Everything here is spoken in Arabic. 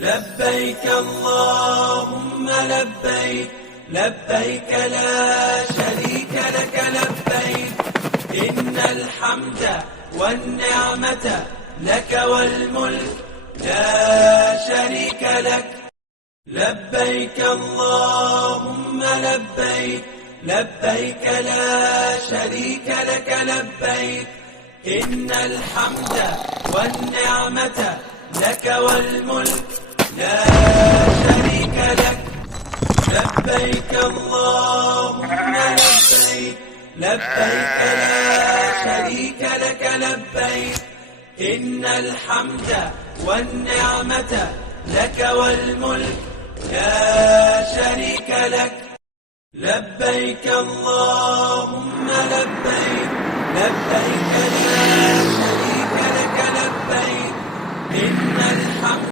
لبيك اللهم لبيك، لبيك لا شريك لك لبيك، إن الحمد والنعمة لك والملك لا شريك لك. لبيك اللهم لبيك، لبيك لا شريك لك لبيك، إن الحمد والنعمة لك والملك لا شريك لك. لبيك اللهم لبيك، لبيك لا شريك لك لبيك، إن الحمد والنعمة لك والملك لا شريك لك. لبيك اللهم لبيك، لبيك لا